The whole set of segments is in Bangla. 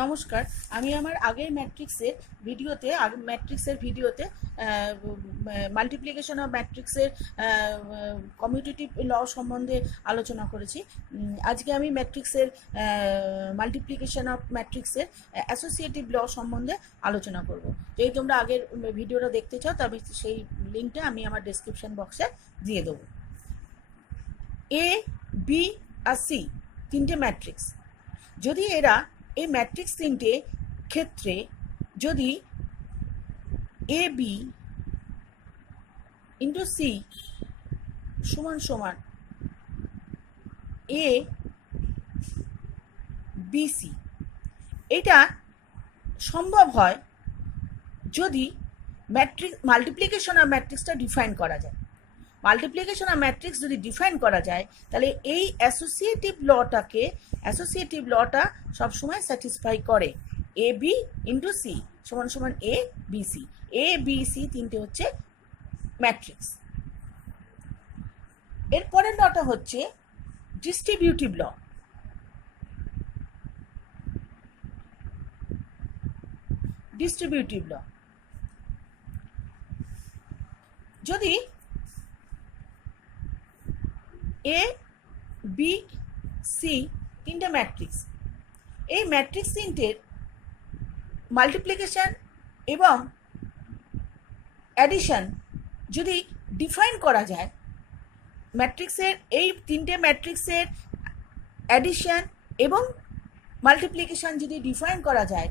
নমস্কার। আমি আমার আগের ম্যাট্রিক্সের ভিডিওতে মাল্টিপ্লিকেশন অফ ম্যাট্রিক্সের কমিউটেটিভ ল সম্বন্ধে আলোচনা করেছি। আজকে আমি মাল্টিপ্লিকেশন অফ ম্যাট্রিক্সের অ্যাসোসিয়েটিভ ল সম্বন্ধে আলোচনা করব। যদি তোমরা আগের ভিডিওটা দেখতে চাও তবে সেই লিঙ্কটা আমি আমার ডেসক্রিপশন বক্সে দিয়ে দেবো। এ, বি আর সি তিনটে ম্যাট্রিক্স। যদি এই ম্যাট্রিক্স তিনটে ক্ষেত্রে যদি এ বি ইন্টু সি সমান সমান এ বি সি, এটা সম্ভব হয় যদি মাল্টিপ্লিকেশন অফ ম্যাট্রিক্সটা ডিফাইন করা যায়। মাল্টিপ্লিকেশন অফ ম্যাট্রিক্স যদি ডিফাইন করা যায় তাহলে এই অ্যাসোসিয়েটিভ লটা সবসময় স্যাটিসফাই করে। এ বি ইন্টু সি সমান সমান A B C. A B C তিনটে হচ্ছে ম্যাট্রিক্স। এরপরের লটা হচ্ছে ডিস্ট্রিবিউটিভ ল। যদি এ বি সি তিনটে ম্যাট্রিক্স, এই ম্যাট্রিক্স তিনটের মাল্টিপ্লিকেশন এবং অ্যাডিশন যদি ডিফাইন করা যায়, এই তিনটে ম্যাট্রিক্সের অ্যাডিশন এবং মাল্টিপ্লিকেশন যদি ডিফাইন করা যায়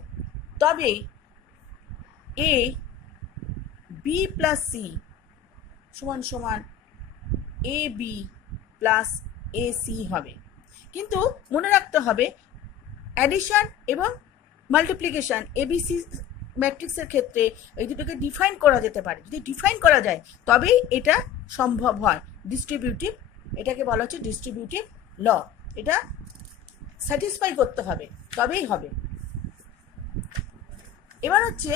তবে এ বি প্লাস সি সমান সমান A B plus A C হবে। কিন্তু মনে রাখতে হবে অ্যাডিশন এবং মাল্টিপ্লিকেশন এবিসি ম্যাট্রিক্সের ক্ষেত্রে এই দুটোকে ডিফাইন করা যেতে পারে। যদি ডিফাইন করা যায় তবেই এটা সম্ভব হয়। এটাকে বলা হচ্ছে ডিস্ট্রিবিউটিভ ল। এটা স্যাটিসফাই করতে হবে তবেই হবে। এবার হচ্ছে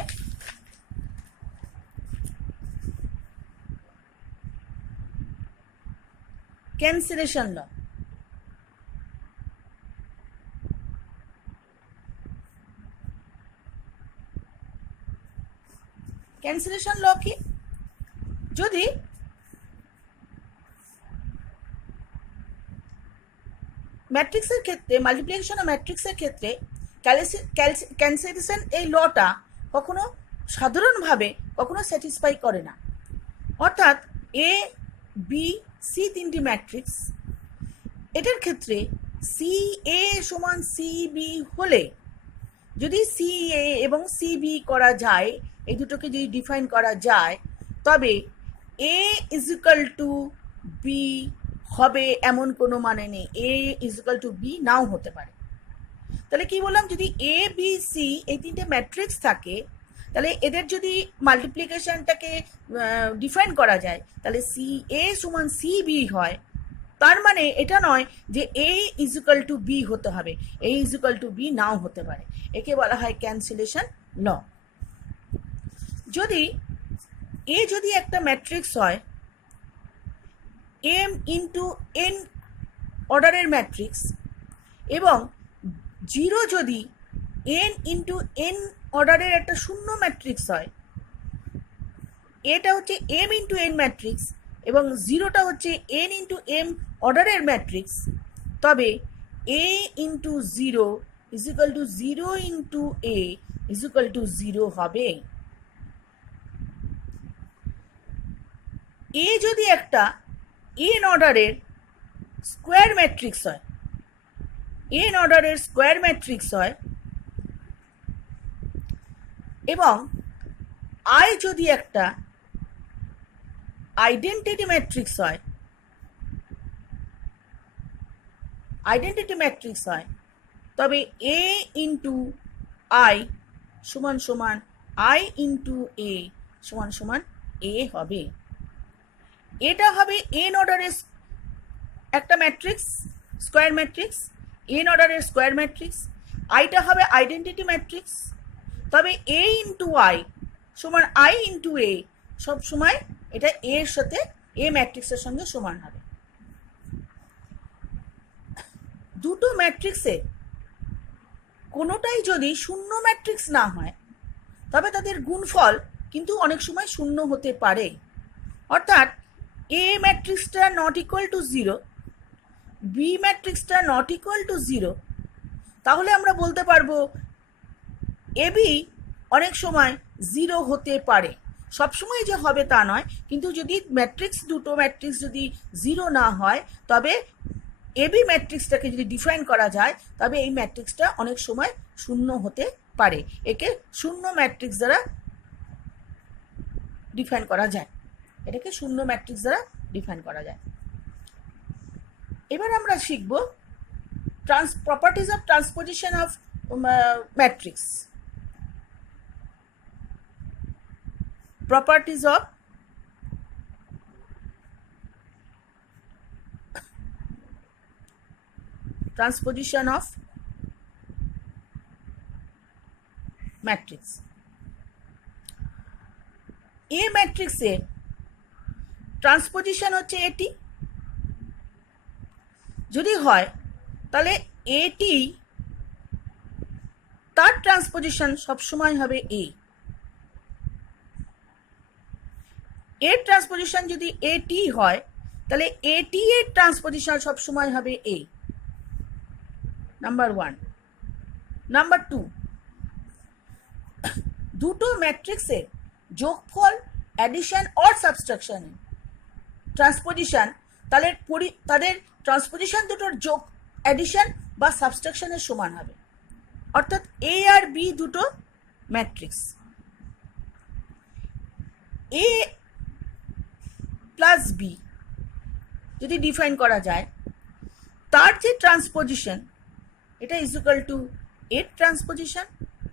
ক্যান্সেলেশন ল। ক্যান্সেলেশন ল কি? যদি ম্যাট্রিক্সের ক্ষেত্রে মাল্টিপ্লিকেশন অফ ম্যাট্রিক্সের ক্ষেত্রে ক্যান্সেলেশন এই লটা কখনো সাধারণভাবে কখনো স্যাটিসফাই করে না। অর্থাৎ এ বি সি তিনটি ম্যাট্রিক্স, এটার ক্ষেত্রে সি এ সমান সি বি হলে যদি সি এ এবং সি বি করা যায়, এই দুটোকে যদি ডিফাইন করা যায় তবে এ ইজিক্যাল টু বি হবে এমন কোনো মানে নেই। এ ইজিক্যাল টু বি নাও হতে পারে। তাহলে কি বললাম, যদি এ বি সি এই তিনটে ম্যাট্রিক্স থাকে তাহলে এদের যদি মাল্টিপ্লিকেশনটাকে ডিফাইন করা যায় তাহলে সি এ সমান সি বি হয়। তার মানে এটা নয় যে এ ইজিক্যাল টু বি হতে হবে, এ ইজিক্যাল টু বি নাও হতে পারে। একে বলা হয় ক্যান্সেলেশন ল। যদি একটা ম্যাট্রিক্স হয় এম ইন্টু এন অর্ডারের ম্যাট্রিক্স এবং জিরো যদি এন ইন্টু এন অর্ডারের একটা শূন্য ম্যাট্রিক্স হয়, এটা হচ্ছে এম ইন্টু এন ম্যাট্রিক্স এবং জিরোটা হচ্ছে এন ইন্টু এম অর্ডারের ম্যাট্রিক্স, তবে A into zero equal to zero into A equal to zero হবে। এ যদি একটা এন অর্ডারের স্কোয়ার ম্যাট্রিক্স হয় এবং আই যদি একটা আইডেন্টিটি ম্যাট্রিক্স হয় তবে এ ইন্টু আই সমান সমান আই ইন্টু এ সমান সমান এ হবে। এটা হবে এন অর্ডারের একটা ম্যাট্রিক্স, স্কোয়ার ম্যাট্রিক্স, এন অর্ডারের স্কোয়ার ম্যাট্রিক্স। আইটা হবে আইডেন্টিটি ম্যাট্রিক্স, তবে এ ইন্টু আই সমান আই ইন্টু এ সব সময় এটা এর সাথে এ ম্যাট্রিক্সের সঙ্গে সমান হবে। দুটো ম্যাট্রিক্সে কোনোটাই যদি শূন্য ম্যাট্রিক্স না হয় তবে তাদের গুণফল কিন্তু অনেক সময় শূন্য হতে পারে। অর্থাৎ এ ম্যাট্রিক্সটা নট ইকুয়াল টু 0, বি ম্যাট্রিক্সটা নট ইকুয়াল টু 0, তাহলে আমরা বলতে পারবো এবি অনেক সময় 0 হতে পারে। সবসময় যে হবে তা নয়, কিন্তু যদি দুটো ম্যাট্রিক্স যদি 0 না হয় তবে এবি ম্যাট্রিক্সটাকে যদি ডিফাইন করা যায় তবে এই ম্যাট্রিক্সটা অনেক সময় শূন্য হতে পারে। একে শূন্য ম্যাট্রিক্স দ্বারা ডিফাইন করা যায়, এটাকে শূন্য ম্যাট্রিক্স দ্বারা ডিফাইন করা যায়। এবার আমরা শিখব properties of transposition of matrix. properties of transposition of matrix। A matrix এর ট্রান্সপোজিশন হচ্ছে এটি, যদি হয় তাহলে এটি তার ট্রান্সপোজিশন সবসময় হবে এ। এর ট্রান্সপোজিশন যদি এটি হয় তাহলে এটি এর ট্রান্সপোজিশন সবসময় হবে এ, নাম্বার 1। নাম্বার 2, দুটো ম্যাট্রিক্সের যোগফল, অ্যাডিশন অর সাবট্রাকশন ট্রান্সপোজিশন, তাদের ট্রান্সপোজিশন দুটোর যোগ, অ্যাডিশন বা সাবট্রাকশনের সমান হবে। অর্থাৎ এ আর বি দুটো ম্যাট্রিক্স, এ প্লাস বি যদি ডিফাইন করা যায়, তার যে ট্রান্সপোজিশন এটা ইজ ইকুয়াল টু এর ট্রান্সপোজিশন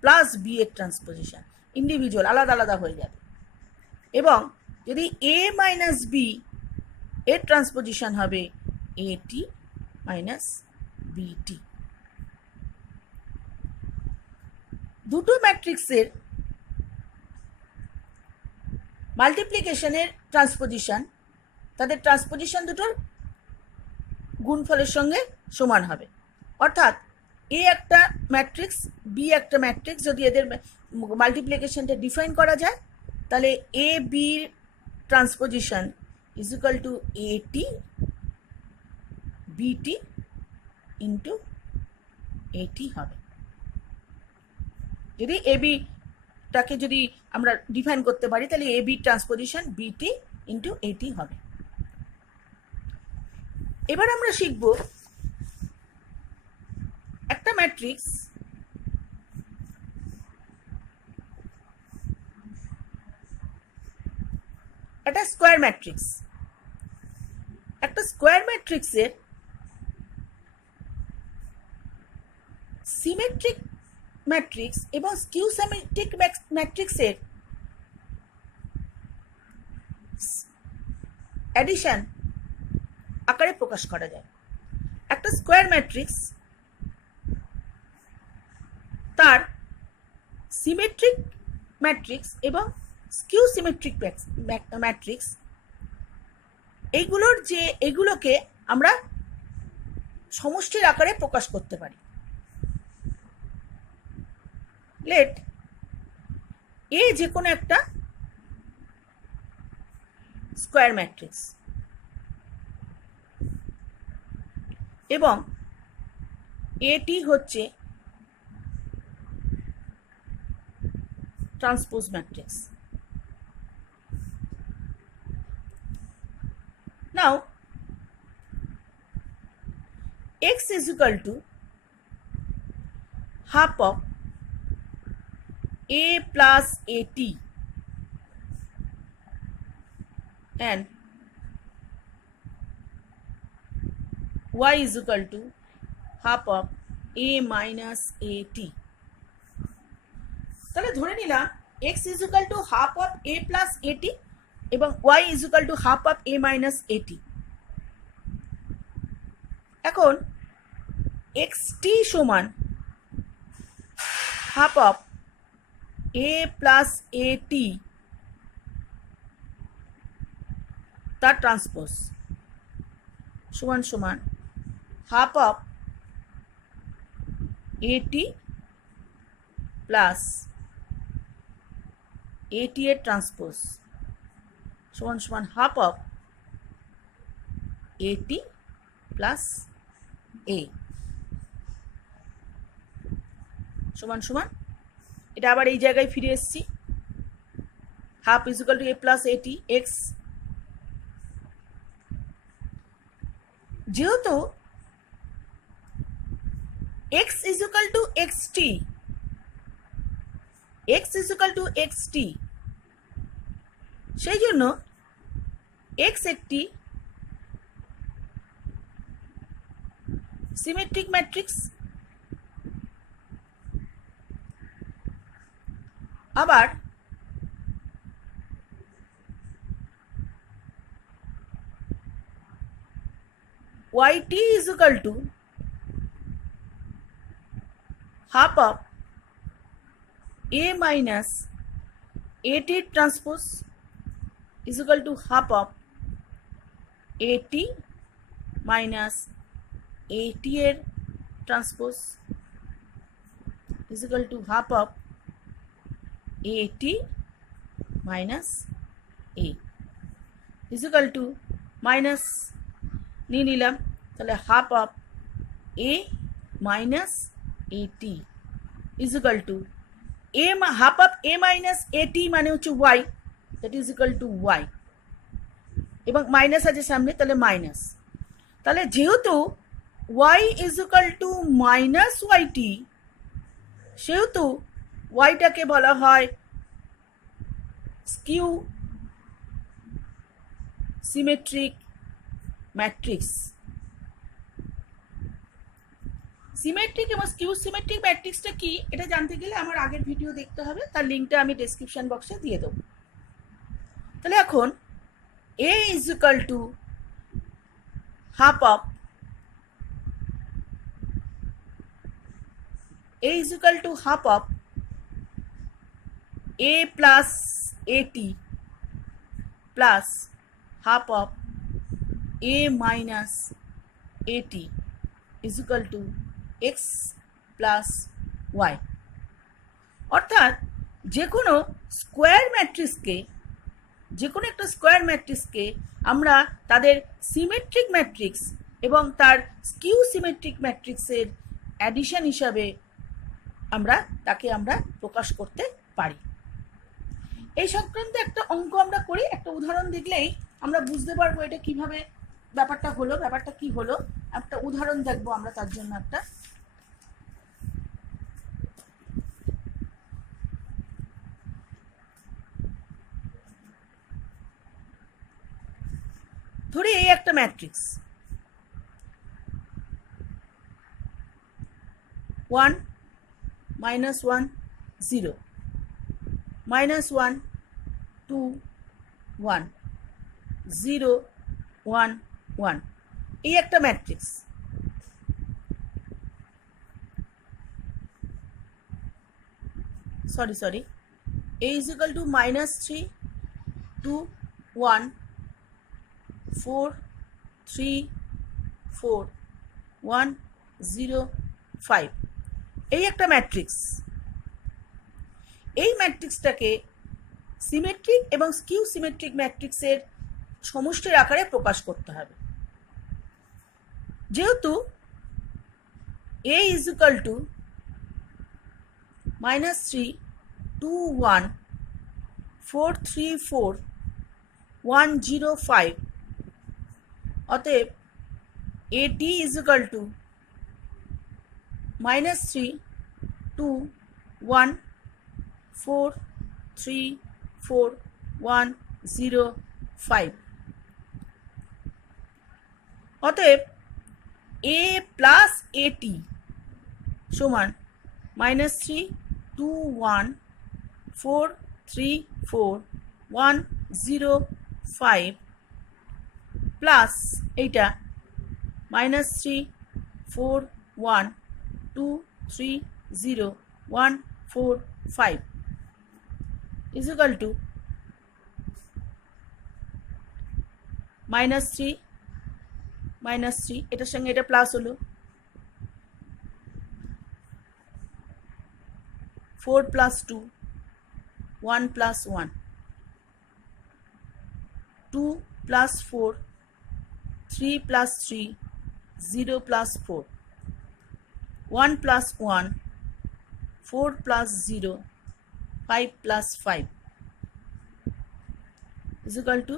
প্লাস বি এর ট্রান্সপোজিশন, ইন্ডিভিজুয়াল আলাদা আলাদা হয়ে যাবে। এবং যদি এ মাইনাস বি এর ট্রান্সপোজিশন হবে এটি মাইনাস বিটি। দুটো ম্যাট্রিক্সের মাল্টিপ্লিকেশনের ট্রান্সপোজিশন, তাদের ট্রান্সপোজিশন দুটোর গুণফলের সঙ্গে সমান হবে। অর্থাৎ এ একটা ম্যাট্রিক্স, বি একটা ম্যাট্রিক্স, যদি এদের মাল্টিপ্লিকেশনটা ডিফাইন করা যায় তাহলে এ বির ট্রান্সপোজিশন ইজ ইকুয়াল টু এটি বিটি ইন্টু এটি হবে। যদি এ বিটাকে যদি আমরা ডিফাইন করতে পারি তাহলে এ বি ট্রান্সপোজিশন বিটি ইন্টু এটি হবে। এবার আমরা শিখব একটা ম্যাট্রিক্স একটা স্কোয়ার ম্যাট্রিক্স, একটা স্কোয়ার ম্যাট্রিক্সের সিমেট্রিক ম্যাট্রিক্স এবং স্কিউ সিমেট্রিক ম্যাট্রিক্সের অ্যাডিশন আকারে প্রকাশ করা যায়। একটা স্কোয়ার ম্যাট্রিক্স তার সিমেট্রিক ম্যাট্রিক্স এবং স্কিউ সিমেট্রিক ম্যাট্রিক্স এগুলোকে আমরা সমষ্টির আকারে প্রকাশ করতে পারি। লেট এ যে কোনো একটা স্কোয়ার ম্যাট্রিক্স এবং এটি হচ্ছে transpose matrix. Now x is equal to half of a plus at and y is equal to half of a minus at। তাহলে ধরে নিলাম x is equal to half of a plus at এবং y is equal to half of a minus at। এখন xt সমান half of a plus at তার ট্রান্সপোজ সমান সমান half of at প্লাস এটি এর ট্রান্সপোজ সমান সমান half of AT plus A সমান সমান, এটা আবার এই জায়গায় ফিরে এসেছি, half is equal to A plus AT X. যেহেতু X is equal to X T, X is equal to X T, সেই জন্য এক্স একটি সিমেট্রিক ম্যাট্রিক্স। আবার yt is equal to half of a minus at transpose is equal to half of at minus at এর transpose is equal to half of at minus a is equal to minus নিয়ে নিলাম, তাহলে half of A minus AT is equal to A, half of A minus AT মানে হচ্ছে Y, that is equal to Y, এবং মাইনাস আছে সামনে, তাহলে মাইনাস। তাহলে যেহেতু Y is equal to minus YT, সেহেতু ওয়াইটাকে বলা হয় স্কিউ সিমেট্রিক ম্যাট্রিক্স। সিমেট্রিক এবং স্কিউ সিমেট্রিক ম্যাট্রিক্সটা কি এটা জানতে গেলে আমার আগের ভিডিও দেখতে হবে, তার লিঙ্কটা আমি ডেসক্রিপশন বক্সে দিয়ে দেবো। তাহলে এখন A is equal to half of A is equal to half of A plus AT plus half of a minus at is equal to x plus y। অর্থাৎ যে কোনো স্কোয়ার ম্যাট্রিক্সকে, যে কোনো একটা স্কোয়ার ম্যাট্রিক্সকে আমরা তাদের সিমেট্রিক ম্যাট্রিক্স এবং তার স্কিউ সিমেট্রিক ম্যাট্রিক্সের অ্যাডিশন হিসাবে তাকে আমরা প্রকাশ করতে পারি। এই সংক্রান্ত একটা অঙ্ক আমরা করি, একটা উদাহরণ দেখলেই আমরা বুঝতে পারবো এটা কিভাবে ব্যাপারটা হলো, ব্যাপারটা কি হলো। একটা উদাহরণ দেখবো আমরা তার জন্য একটা। ধরি এই একটা ম্যাট্রিক্স 1 -1 0 -1 2 1 0 1 1, এই একটা matrix. Sorry a is equal to -3 2 1 4 3 4 1 0 5, এই একটা ম্যাট্রিক্স। এই ম্যাট্রিক্সটাকে সিমেট্রিক এবং স্কিউ সিমেট্রিক ম্যাট্রিক্সের সমষ্টির আকারে প্রকাশ করতে হবে। যেহেতু a is equal to -3 2 1 4 3 4 1 0 5, অতএব at is equal to -3 2 1 4 3 4 1 0 5, অতএব a প্লাস at সমান -3 2 1 4 3 4 1 0 5 প্লাস এইটা -3 4 1 2 3 0 1 4 5 is equal to -3 -3, এটার সঙ্গে এটা প্লাস হলো 4 plus 2, 1 plus 1, 2 plus 4, 3 plus 3, 0 plus 4, 1 plus 1, 4 plus 0, 5 plus 5 is equal to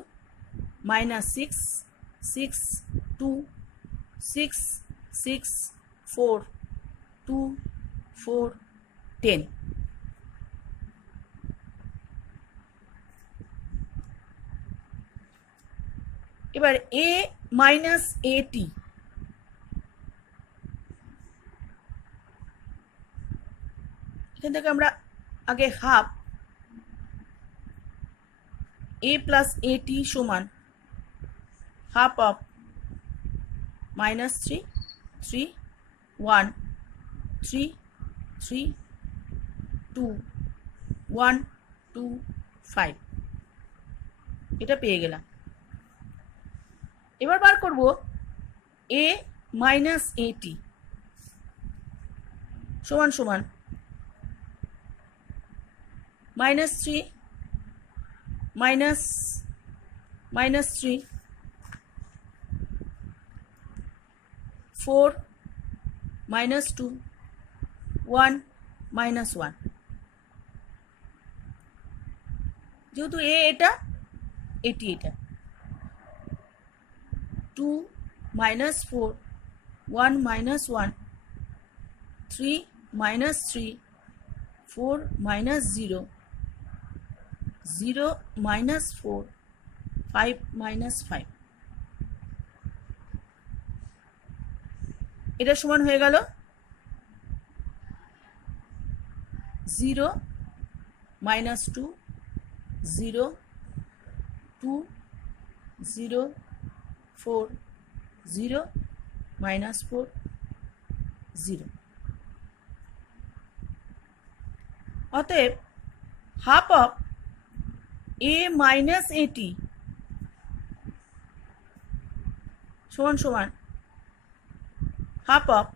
minus 6, 6, 2, 6, 6, 4, 2, 4, 10. এবার a minus at, এখান থেকে আমরা আগে হাফ a plus at সমান হাফ অফ minus 3, 3, 1, 3, 3, 2, 1, 2, 5 এটা পেয়ে গেলাম। এবার বার করব a minus at সমান সমান minus 3 minus 3, 4 minus 2, 1 minus 1, যেহেতু a এটা এটি এটা, 2 minus 4, 1 minus 1, 3 minus 3, 4 minus 0, 0 minus 4, 5 minus 5, এটা সমান হয়ে গেল 0 minus 2, 0, 2, 0, 4, 0, minus 4, 0। অতএব half of a minus at সমান সমান half of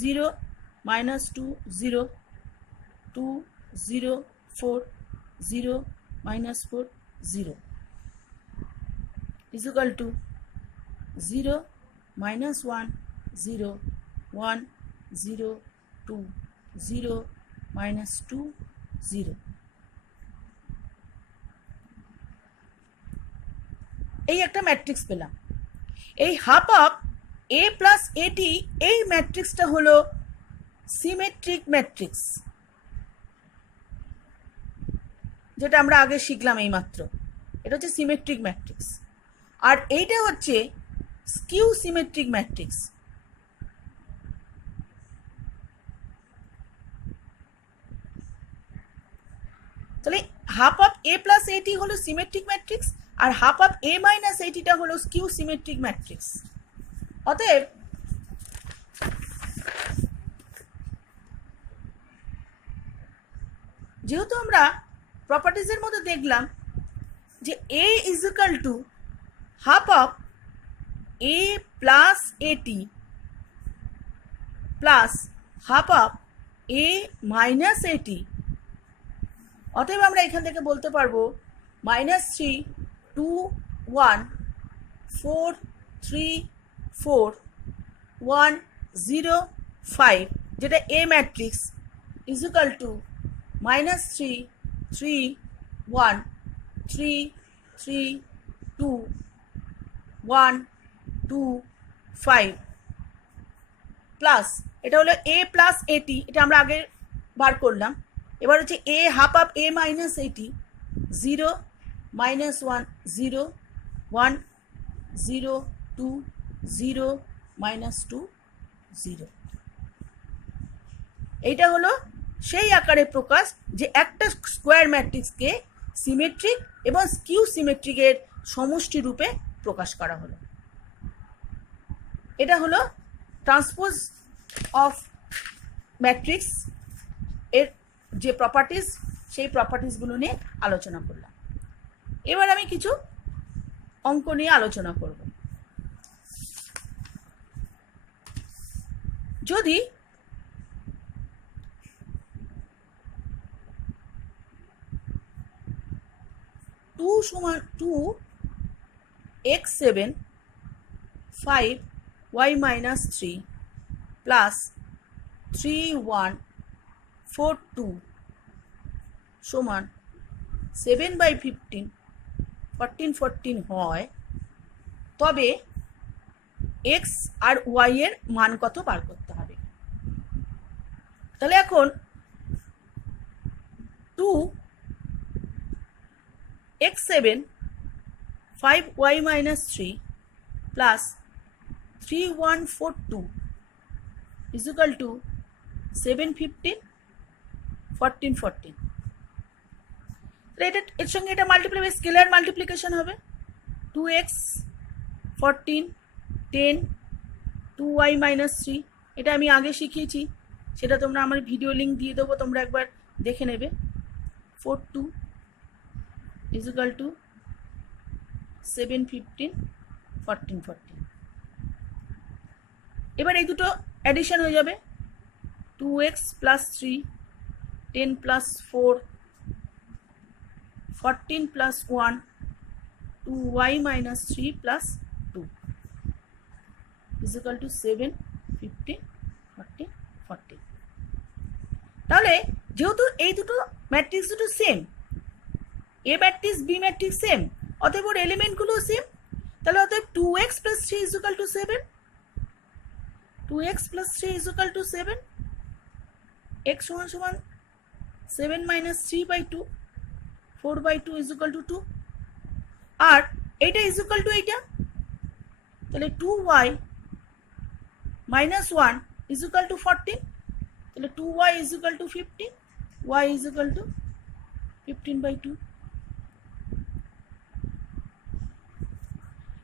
0 minus 2, 0, 2, 0, 4, 0, minus 4, 0 is equal to 0 minus 1, 0, 1, 0, 2, 0, minus 2, 0। এই একটা ম্যাট্রিক্স পেলাম। এই হাফ অফ a প্লাস এটি, এই ম্যাট্রিক্সটা হলো সিমেট্রিক ম্যাট্রিক্স, যেটা আমরা আগে শিখলাম এইমাত্র। এটা হচ্ছে সিমেট্রিক ম্যাট্রিক্স, আর এইটা হচ্ছে স্কিউ সিমেট্রিক ম্যাট্রিক্স। তাহলে half of a plus AT হলো সিমেট্রিক ম্যাট্রিক্স, আর হাফ অফ a মাইনাস এইটিটা হলো স্কিউ সিমেট্রিক ম্যাট্রিক্স। অতএব যেহেতু আমরা প্রপার্টিজের মধ্যে দেখলাম যে a is equal to half of a plus AT plus half of a minus AT, অতএব আমরা এখান থেকে বলতে পারবো -3, 2, 1, 4, 3, 4, 1, 0, 5, যেটা a matrix, is equal two -3, 3, 1, 3, 3, 2, 1, 2, 5 plus এটা হলো a প্লাস এটি, এটা আমরা আগে বার করলাম। এবার হচ্ছে a half of a minus এটি, 0, minus 1, 0, 1, 0, 2, 0, minus 2, 0। এইটা হলো সেই আকারে প্রকাশ যে একটা স্কোয়ার ম্যাট্রিক্সকে সিমেট্রিক এবং স্কিউ সিমেট্রিকের সমষ্টি রূপে প্রকাশ করা হলো। এটা হলো ট্রান্সপোজ অফ ম্যাট্রিক্স এর যে প্রপার্টিজ, সেই প্রপার্টিজগুলো নিয়ে আলোচনা করলাম। এবার আমি কিছু অঙ্ক নিয়ে আলোচনা করব। যদি টু সমান 2x7 5y minus 3 plus 3142 সমান 7/15 14 হয়, তবে x আর y এর মান কত বার করতে হবে। তাহলে এখন 2x7 5y minus 3 plus 3142 is equal to 715 14 এটা এর সঙ্গে এটা মাল্টিপ্লাই স্কেলার মাল্টিপ্লিকেশন হবে। 2x 14 10 2y minus 3 এটা আমি আগে শিখিয়েছি, সেটা তোমরা আমার ভিডিও লিঙ্ক দিয়ে দেবো, তোমরা একবার দেখে নেবে। 42 is equal to 715 14 এবার এই দুটো অ্যাডিশন হয়ে যাবে। 2x plus 3 10 plus 4 14 plus 1 2y minus 3 plus 2 is equal to 7 15 14 তাহলে যেহেতু এই দুটো ম্যাট্রিক্স দুটো সেম, এ ম্যাট্রিক্স বি ম্যাট্রিক্স সেম, অতএব ওর এলিমেন্টগুলো সেম, তাহলে অতএব 2x plus 3 is equal to 7, 2x plus 3 is equal to 7, x সমান সমান 7 minus 3/2 4/2 is equal to 2, আর এইটা is equal to এইটা, তাহলে 2y minus 1 is equal to 14, তাহলে 2y is equal to 15, y is equal to 15/2।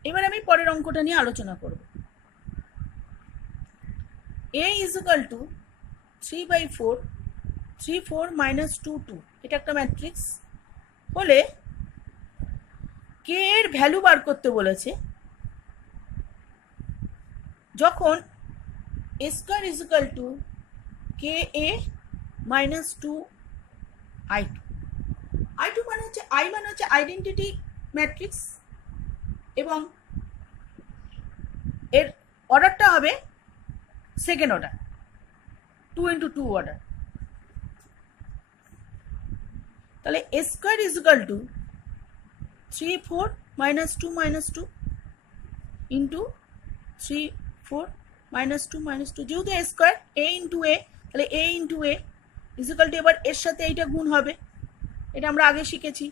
এবার আমি পরের অঙ্কটা নিয়ে আলোচনা করব। a is equal to 3/4 3 4 minus 2 2 এটা একটা ম্যাট্রিক্স হলে k এর ভ্যালু বার করতে বলেছে যখন a square is equal to ka minus 2 i2 মানে হচ্ছে i মানে হচ্ছে আইডেন্টিটি ম্যাট্রিক্স এবং এর অর্ডারটা হবে সেকেন্ড অর্ডার 2 into 2 অর্ডার। তাহলে a square is equal to 3 4 minus 2 into 3 4 minus 2 যেহেতু a square a into a, তাহলে a into a is equal to এবার এর সাথে এইটা গুণ হবে, এটা আমরা আগে শিখেছি।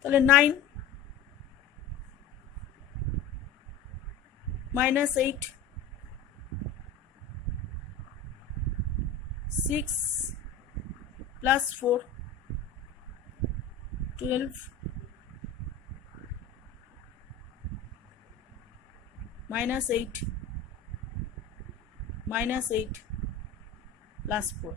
তাহলে 9 minus 8 6 plus 4 12 minus 8 plus 4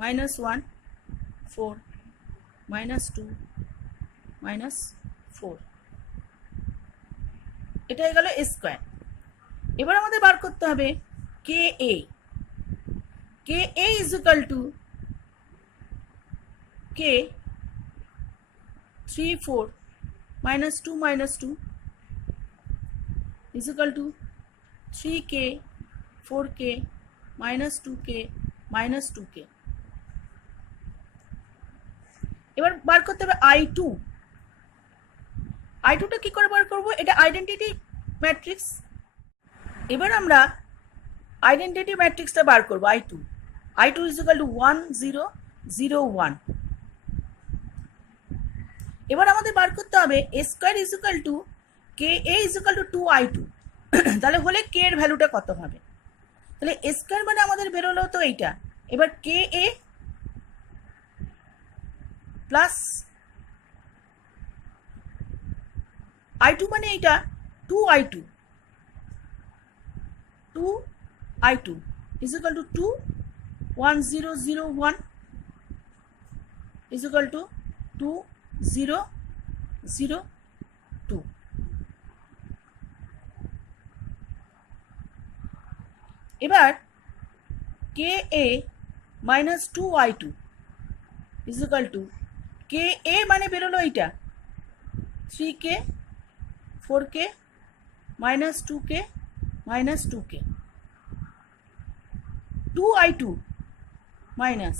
minus 1 4 minus 2 minus 4 এটা হয়ে গেল স্কয়ার। এবার আমাদের বার করতে হবে ka is equal to k 3 4 minus 2 is equal to 3k 4k minus 2k minus 2k। এবার বার করতে হবে i2টা কি করে বার করব, এটা আইডেন্টিটি ম্যাট্রিক্স। এবার আমরা আইডেন্টিটি ম্যাট্রিক্সটা বার করব i2 is equal to 1 0 0 1। এবার আমাদের বার করতে হবে a square is equal to ka is equal to 2i2 তাহলে হলে k এর ভ্যালুটা কত হবে, তাহলে a square মানে আমাদের বেরোলো তো এইটা, এবার ka প্লাস i2 মানে এইটা 2i2 is equal to 2 1 0 0 1 is equal to 2 0 0 এবার K A minus 2y2 is equal to K A মানে বেরোলো এইটা 3k 4k minus 2k minus 2k 2i2 minus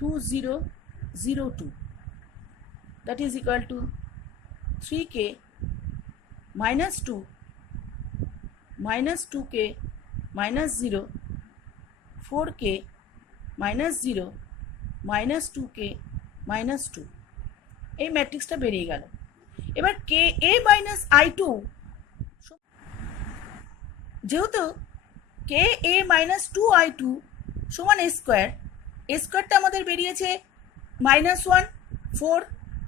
2002 that is equal to 3k minus 2 minus 2k minus 0 4k minus 0 minus 2k minus 2 এই ম্যাট্রিক্সটা বেরিয়ে গেল। এবার কে এ মাইনাস i2 যেহেতু কে এ মাইনাস 2i2 সমান এ স্কোয়ার, এ স্কোয়ারটা আমাদের বেরিয়েছে -1 4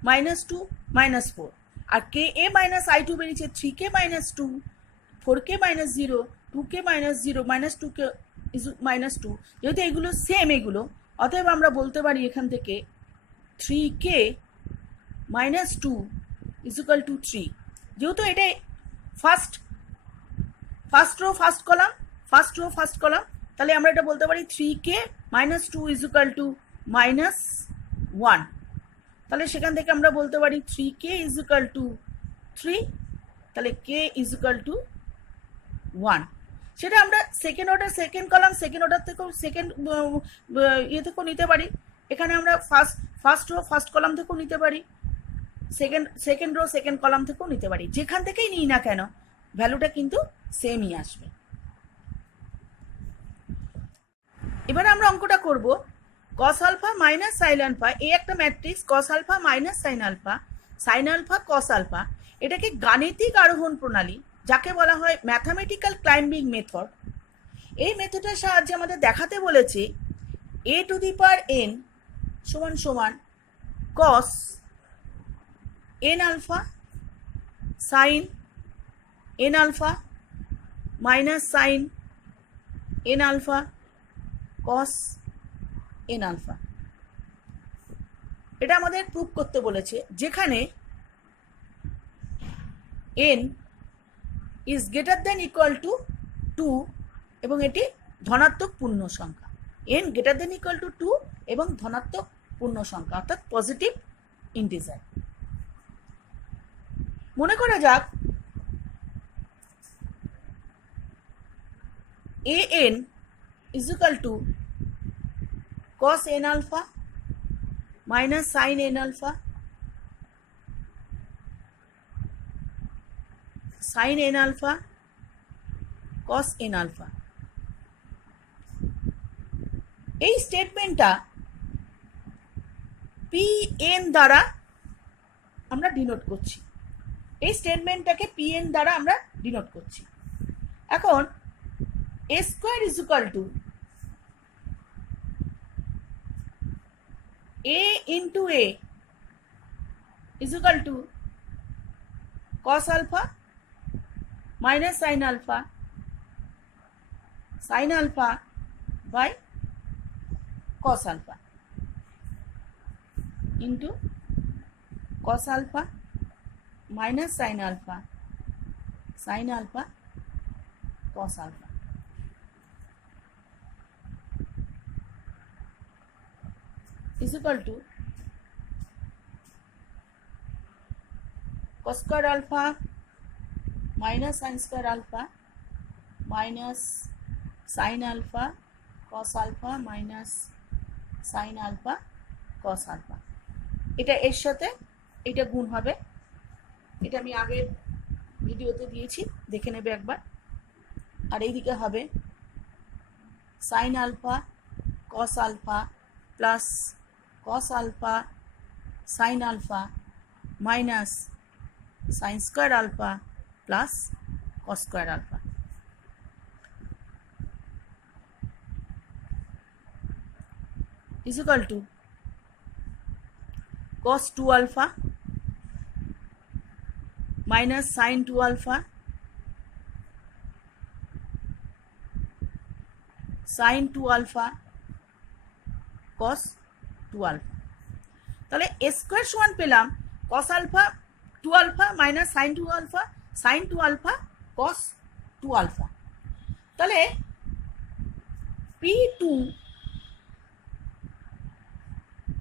-2 -4, আর কে এ মাইনাস i2 বেরিয়েছে 3k -2 4k -0 2k -0 -2k -2। যেহেতু এগুলো সেম, এগুলো অতএব আমরা বলতে পারি এখান থেকে 3k -2 is equal to 3। যেহেতু এটা ফার্স্ট রো ফার্স্ট কলাম, তাহলে আমরা এটা বলতে পারি 3k -2 is equal to -1। তাহলে সেখান থেকে আমরা বলতে পারি 3k is equal to 3, তাহলে k is equal to 1। সেটা আমরা সেকেন্ড অর্ডার থেকেও ইয়ে থেকেও নিতে পারি। এখানে আমরা ফার্স্ট রো ফার্স্ট কলাম থেকেও নিতে পারি, সেকেন্ড রো সেকেন্ড কলাম থেকেও নিতে পারি। যেখান থেকেই নিই না কেন ভ্যালুটা কিন্তু সেমই আসবে। এবার আমরা অঙ্কটা করব cos alpha minus sine alpha, এই একটা matrix cos alpha minus sine alpha cos alpha, এটাকে গাণিতিক আরোহণ প্রণালী যাকে বলা হয় ম্যাথামেটিক্যাল ক্লাইম্বিং মেথড, এই মেথডের সাহায্যে আমাদের দেখাতে বলেছে a to the power n সমান সমান cos n alpha sine n alpha minus sine n alpha cos n alpha. এটা আমাদের প্রুভ করতে বলেছে, যেখানে n is greater than equal to 2 এবং এটি ধনাত্মক পূর্ণ সংখ্যা। n greater than equal to 2 এবং ধনাত্মক পূর্ণ সংখ্যা অর্থাৎ পজিটিভ ইন্টিজার। মনে করা যাক an is equal to cos n alpha minus sin n alpha sin n alpha cos n alpha। এই স্টেটমেন্টটা pn দ্বারা আমরা ডিনোট করছি, এই স্টেটমেন্টটাকে pn দ্বারা আমরা ডিনোট করছি। এখন a square is equal to a into a is equal to cos alpha minus sin alpha by cos alpha into cos alpha minus sin alpha cos alpha। is equal to cos square alpha minus sin square alpha minus sin alpha cos alpha minus sin alpha cos alpha। এটা এর সাথে এটা গুণ হবে, এটা আমি আগের ভিডিওতে দিয়েছি, দেখে নেবে একবার। আর এইদিকে হবে sin alpha cos alpha plus cos alpha sin alpha minus sin square alpha plus cos square alpha। is equal to cos 2 alpha minus sin 2 alpha sin 2 alpha cos 2 alpha। তাহলে a স্কয়ার সমান পেলাম cos alpha 2 alpha minus sin 2 alpha cos 2 alpha। তাহলে P2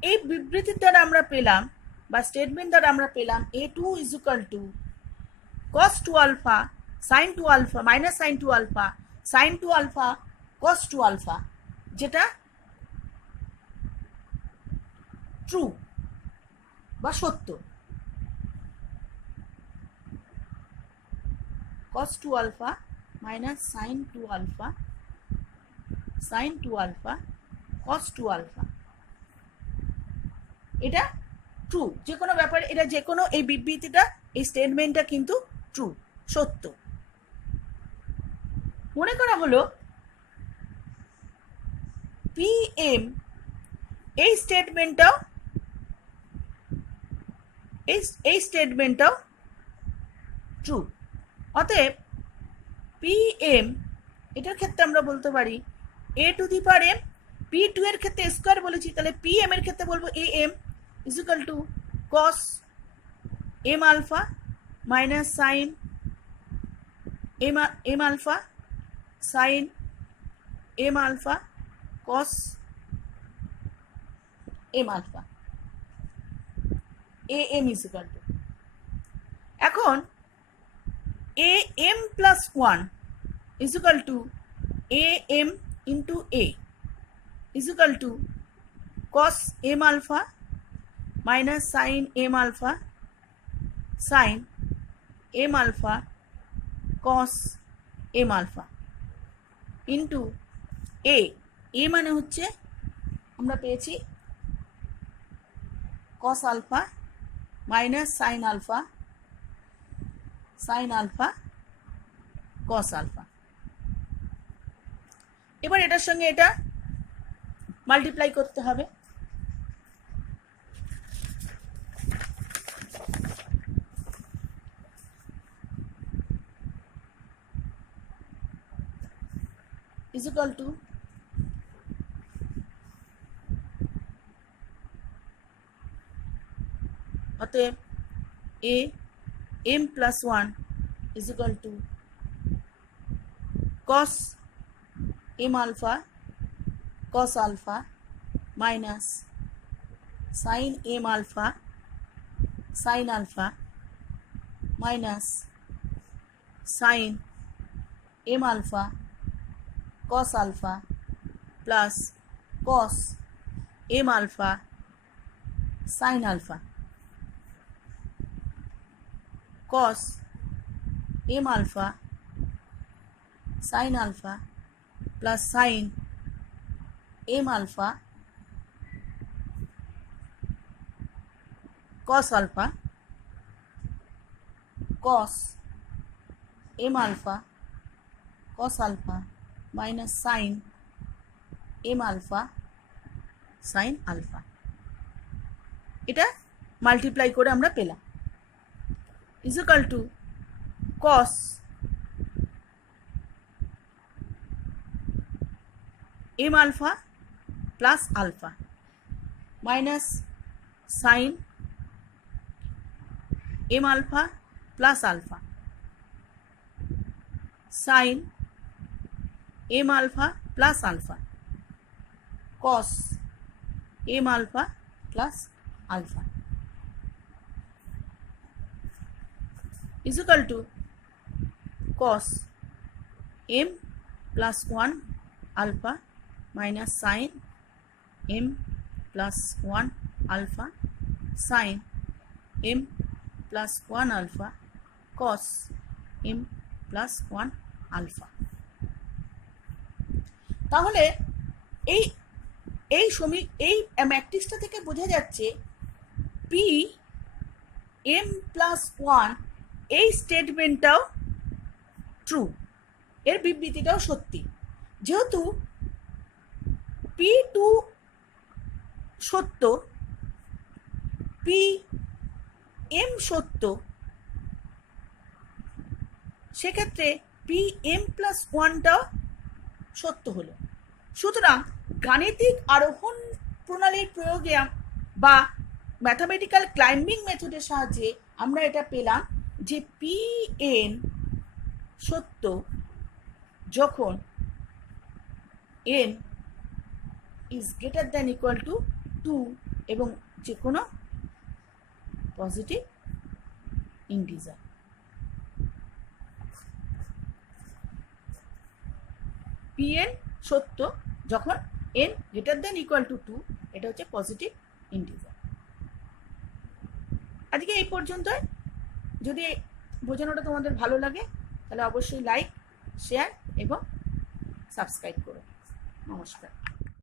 এই বিবৃতির দ্বারা আমরা পেলাম বা স্টেটমেন্ট দ্বারা আমরা পেলাম A2 is equal two cos 2 alpha sin 2 alpha minus sin 2 alpha sin 2 alpha cos 2 alpha, যেটা ট্রু বা সত্য। cos 2 alpha minus sin 2 alpha sin 2 alpha cos 2 alpha, এটা ট্রু। যে কোনো ব্যাপারে এটা যে কোনো এই বিবৃতিটা এই স্টেটমেন্টটা কিন্তু ট্রু, সত্য। মনে করা হলো PM এই স্টেটমেন্টটাও ট্রু। অতএব PM এটার ক্ষেত্রে আমরা বলতে পারি A to the power M, P2 এর ক্ষেত্রে স্কোয়ার বলেছি, তাহলে PM এর ক্ষেত্রে বলবো AM is equal to cos M alpha minus sin M alpha sin M alpha cos M alpha, AM is equal to, এখন AM plus 1 is equal to AM into A is equal to cos M alpha minus sin M alpha sin M alpha cos M alpha into A মানে হচ্ছে আমরা পেয়েছি cos alpha minus sin alpha cos alpha। এবার এটার সঙ্গে এটা মাল্টিপ্লাই করতে হবে। is equal to অতএব A M plus 1 is equal to cos M alpha cos alpha minus sin M alpha sin alpha minus sin M alpha cos alpha plus cos M alpha sin alpha cos M alpha sin alpha plus sin M alpha cos alpha cos M alpha cos alpha minus sin M alpha sin alpha, এটা মাল্টিপ্লাই করে আমরা পেলাম is equal to cos M alpha plus alpha minus sin M alpha plus alpha sin M alpha plus alpha cos M alpha plus alpha is equal to cos M plus 1 alpha minus sin M plus 1 alpha sin M plus 1 alpha cos M plus 1 alpha। তাহলে এই ম্যাট্রিক্সটা থেকে বোঝা যাচ্ছে P M plus 1 এই স্টেটমেন্টটাও ট্রু, এর বিবৃতিটাও সত্যি। যেহেতু P2 সত্য, PM সত্য, সেক্ষেত্রে PM plus 1টাও সত্য হলো। সুতরাং গাণিতিক আরোহণ প্রণালীর প্রয়োগে বা ম্যাথামেটিক্যাল ক্লাইম্বিং মেথডের সাহায্যে আমরা এটা পেলাম যে PN সত্য যখন N is greater than equal to 2 এবং যে কোনো পজিটিভ ইন্টিজার। pn সত্য যখন n greater than equal to 2, এটা হচ্ছে পজিটিভ ইন্টিজার। আজকে এই পর্যন্তই। যদি বোঝানোটা তোমাদের ভালো লাগে তাহলে অবশ্যই লাইক, শেয়ার এবং সাবস্ক্রাইব করো। নমস্কার।